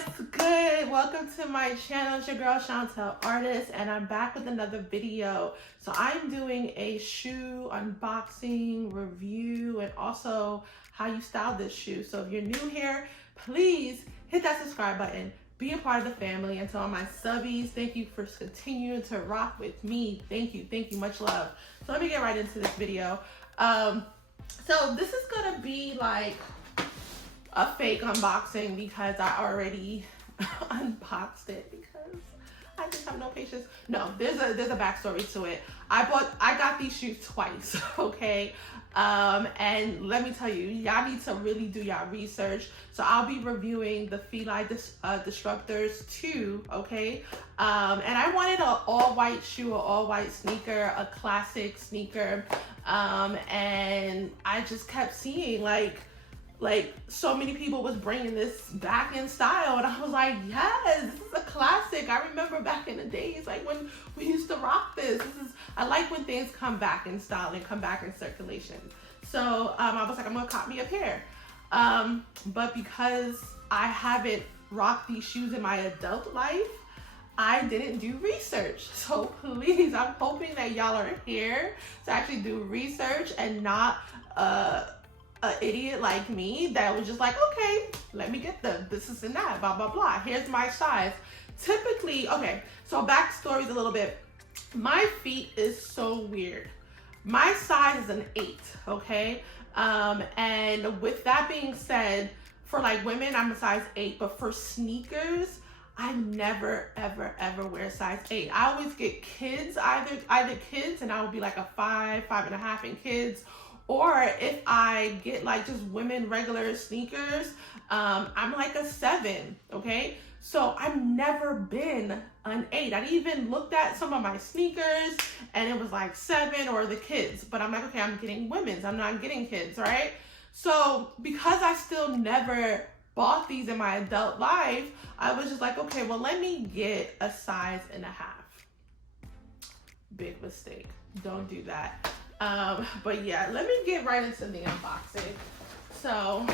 What's good? Welcome to my channel. It's your girl Chantel Artist, and I'm back with another video. So I'm doing a shoe unboxing review and also how you style this shoe. So if you're new here, please hit that subscribe button. Be a part of the family. And to all my subbies, thank you for continuing to rock with me. Thank you, much love. So let me get right into this video. So this is gonna be like a fake unboxing because I already unboxed it because I just have no patience. No, there's a backstory to it. I got these shoes twice, okay? And let me tell you, y'all need to really do y'all research. So I'll be reviewing the Fila Disruptors 2, okay? And I wanted an all-white shoe, an all-white sneaker, a classic sneaker. And I just kept seeing like so many people was bringing this back in style, and I was like, yes, this is a classic. I remember back in the days, like when we used to rock this. I like when things come back in style and come back in circulation. So I was like, I'm gonna cop me a pair. But because I haven't rocked these shoes in my adult life, I didn't do research. So please, I'm hoping that y'all are here to actually do research and not an idiot like me that was just like, okay, let me get them. This is and that, blah, blah, blah. Here's my size. Typically, okay, so backstories a little bit. My feet is so weird. My size is an 8, okay? And with that being said, for like women, I'm a size 8, but for sneakers, I never, ever, ever wear size 8. I always get kids, either kids, and I would be like a 5, 5.5 in kids. Or if I get like just women regular sneakers, I'm like a 7, okay? So I've never been an 8. I even looked at some of my sneakers and it was like 7 or the kids. But I'm like, okay, I'm getting women's, I'm not getting kids, right? So because I still never bought these in my adult life, I was just like, okay, well, let me get a size and a half. Big mistake. Don't do that. But yeah, let me get right into the unboxing. So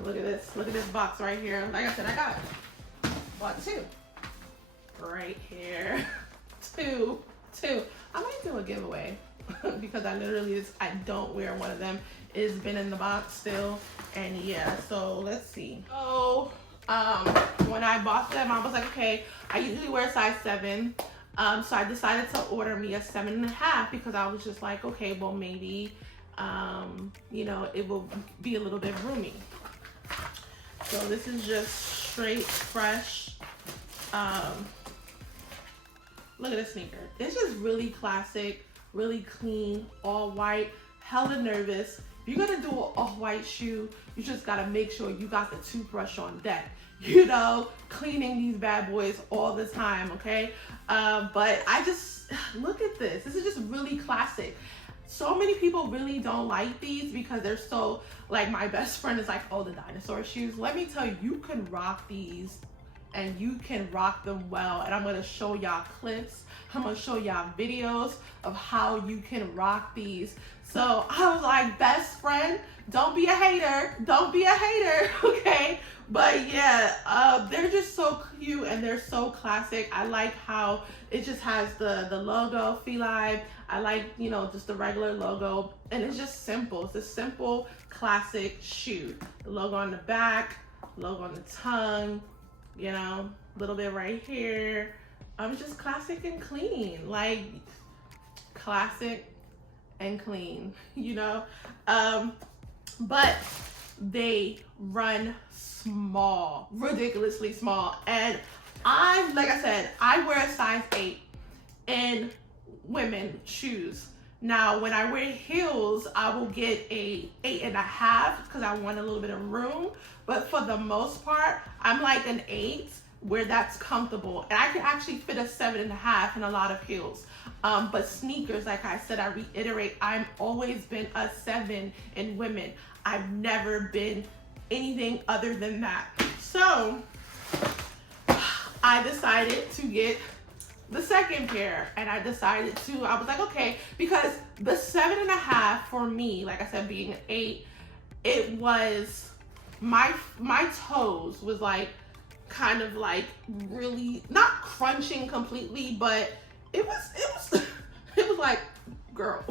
look at this box right here. Like I said, I bought 2 right here. two. I might do a giveaway because I don't wear one of them. It's been in the box still, and yeah, so let's see. So when I bought them, I was like, okay, I usually wear size 7. So I decided to order me a 7.5 because I was just like, okay, well, maybe, you know, it will be a little bit roomy. So this is just straight, fresh. Look at this sneaker. It's just really classic, really clean, all white, hella nervous. If you're gonna do an all-white shoe, you just gotta make sure you got the toothbrush on deck. You know, cleaning these bad boys all the time, okay? But I just, look at this. This is just really classic. So many people really don't like these because they're so, like my best friend is like, oh, the dinosaur shoes. Let me tell you, you can rock these and you can rock them well. And I'm gonna show y'all clips. I'm gonna show y'all videos of how you can rock these. So I was like, best friend, don't be a hater. Don't be a hater, okay? But yeah, they're just so cute and they're so classic. I like how it just has the logo, Fila. I like, you know, just the regular logo. And it's just simple. It's a simple, classic shoe. The logo on the back, logo on the tongue, you know, a little bit right here. Just classic and clean. Like, classic and clean, you know? But they run small, ridiculously small. And like I said, I wear a size 8 in women shoes. Now, when I wear heels, I will get a 8.5 because I want a little bit of room. But for the most part, I'm like an 8 where that's comfortable. And I can actually fit a 7.5 in a lot of heels. But sneakers, like I said, I reiterate, I've always been a 7 in women. I've never been anything other than that. So I decided to get the second pair, and I was like, okay, because the 7.5 for me, like I said, being an 8, it was my toes was like kind of like really not crunching completely, but it was it was like, girl,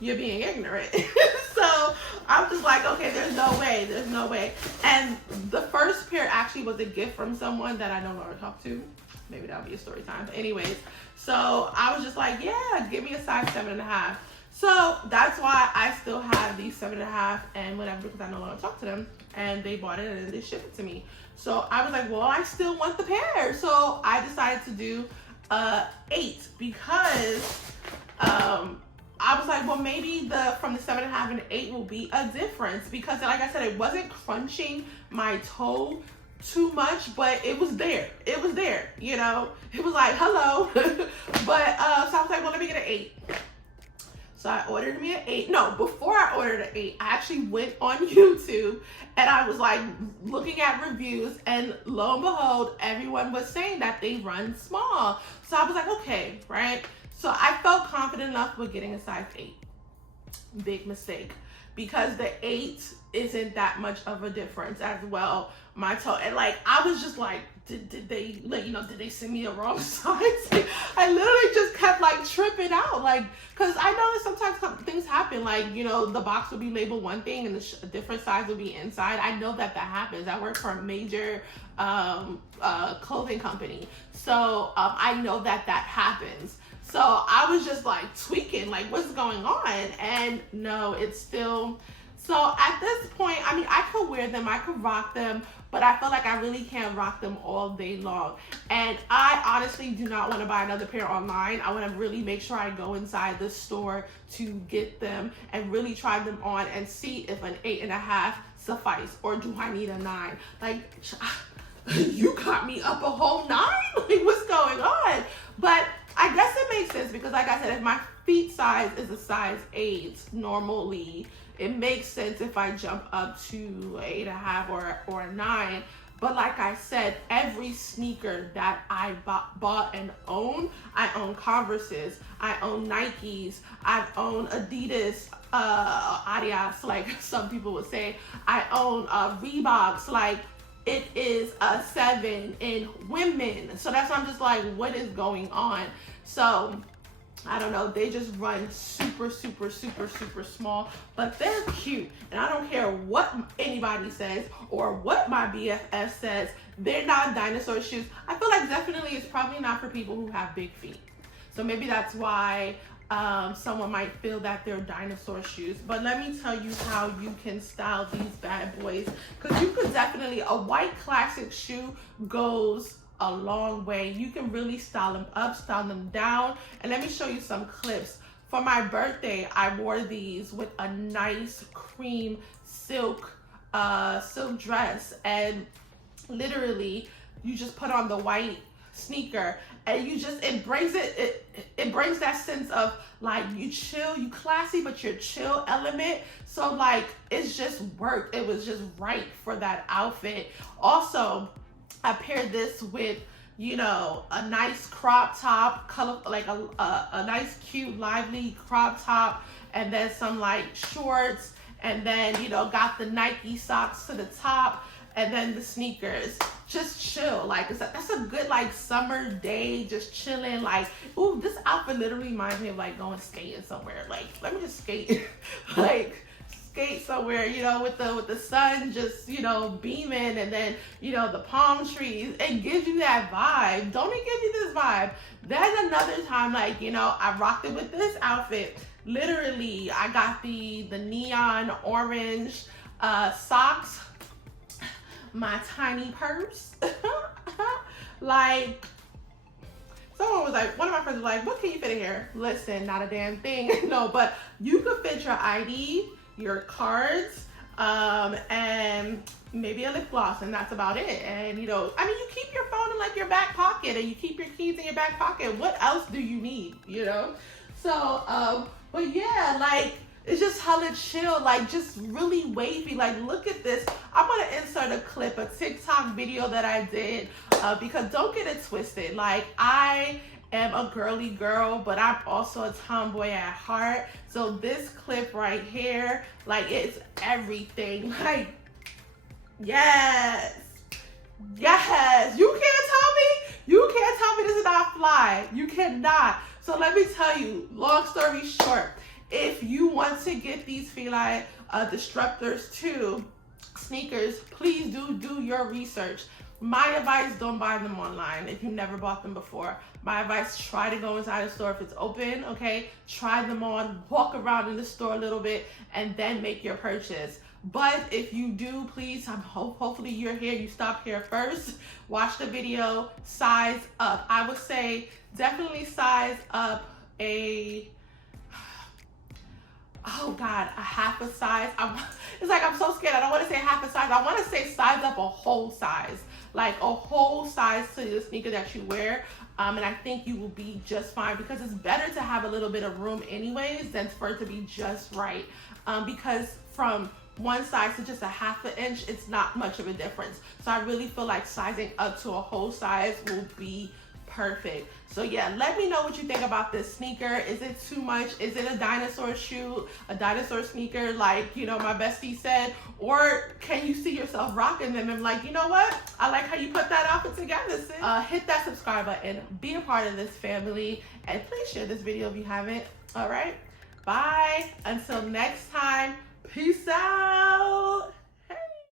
you're being ignorant. So I'm just like, okay, there's no way. And the first pair actually was a gift from someone that I no longer talk to. Maybe that'll be a story time. But anyways, so I was just like, yeah, give me a size 7.5. So that's why I still have these 7.5 and whatever, because I no longer talk to them, and they bought it and they shipped it to me. So I was like, well, I still want the pair. So I decided to do 8 because I was like, well, maybe from the 7.5 and 8 will be a difference, because like I said, it wasn't crunching my toe too much, but it was there. It was there, you know. It was like, hello. But so I was like, well, let me get an 8. So I ordered me an 8. No, before I ordered an 8, I actually went on YouTube and I was like looking at reviews, and lo and behold, everyone was saying that they run small. So I was like, okay, right? So I felt confident enough with getting a size 8. Big mistake, because the 8 isn't that much of a difference as well. My toe, and like I was just like, did they, like, you know, did they send me the wrong size? I literally just kept like tripping out, like, because I know that sometimes things happen, like, you know, the box will be labeled one thing and the different size will be inside. I know that happens. I work for a major clothing company, so I know that happens. So I was just like tweaking, like, what's going on? And no, it's still. So at this point, I mean, I could wear them, I could rock them, but I feel like I really can't rock them all day long. And I honestly do not want to buy another pair online. I want to really make sure I go inside the store to get them and really try them on and see if an 8.5 suffice, or do I need a 9? Like, you got me up a whole 9? Like, what's going on? But I guess it makes sense, because like I said, if my feet size is a size 8 normally, it makes sense if I jump up to 8.5 or a 9. But like I said, every sneaker that I bought and own, I own Converses, I own Nikes, I own Adidas, Adidas, like some people would say. I own Reeboks, like it is a 7 in women. So that's why I'm just like, what is going on? So I don't know, they just run super small, but they're cute. And I don't care what anybody says or what my BFF says, they're not dinosaur shoes. I feel like definitely it's probably not for people who have big feet. So maybe that's why someone might feel that they're dinosaur shoes. But let me tell you how you can style these bad boys, because you could definitely, a white classic shoe goes a long way. You can really style them up, style them down. And let me show you some clips. For my birthday, I wore these with a nice cream silk dress, and literally you just put on the white sneaker and you just, it brings that sense of like, you chill, you classy, but you're chill element. So like, it's just worked. It was just right for that outfit. Also, I paired this with, you know, a nice crop top, color, like a nice, cute, lively crop top, and then some like shorts, and then, you know, got the Nike socks to the top, and then the sneakers. Just chill, like that's a good like summer day, just chilling. Like, ooh, this outfit literally reminds me of like going skating somewhere. Like, let me just skate, like skate somewhere, you know, with the sun just, you know, beaming, and then, you know, the palm trees. It gives you that vibe. Don't it give you this vibe? Then another time, like, you know, I rocked it with this outfit. Literally, I got the neon orange socks, my tiny purse. Like, someone was like, one of my friends was like, what can you fit in here? Listen, not a damn thing. No, but you could fit your ID, your cards, and maybe a lip gloss, and that's about it. And, you know, I mean, you keep your phone in like your back pocket, and you keep your keys in your back pocket. What else do you need, you know? So, but yeah, like, it's just hella chill, like just really wavy. Like, look at this. I'm gonna insert a clip, a TikTok video that I did, because don't get it twisted. Like, I am a girly girl, but I'm also a tomboy at heart. So this clip right here, like, it's everything. Like, Yes. Yes. You can't tell me this is not fly. You cannot. So let me tell you, long story short, if you want to get these Fila Disruptors 2 sneakers, please do your research. My advice, don't buy them online if you've never bought them before. My advice, try to go inside the store if it's open, okay? Try them on, walk around in the store a little bit, and then make your purchase. But if you do, please, hopefully you're here, you stop here first, watch the video, size up. I would say definitely size up a half a size. It's like I'm so scared. I don't want to say half a size. I want to say size up a whole size, like a whole size to the sneaker that you wear. And I think you will be just fine, because it's better to have a little bit of room anyways than for it to be just right. Because from one size to just a half an inch, it's not much of a difference. So I really feel like sizing up to a whole size will be perfect. So yeah, let me know what you think about this sneaker. Is it too much? Is it a dinosaur shoe, a dinosaur sneaker, like, you know, my bestie said? Or can you see yourself rocking them and like, you know what? I like how you put that outfit together, sis. Hit that subscribe button, be a part of this family, and please share this video if you haven't. All right, bye. Until next time, peace out.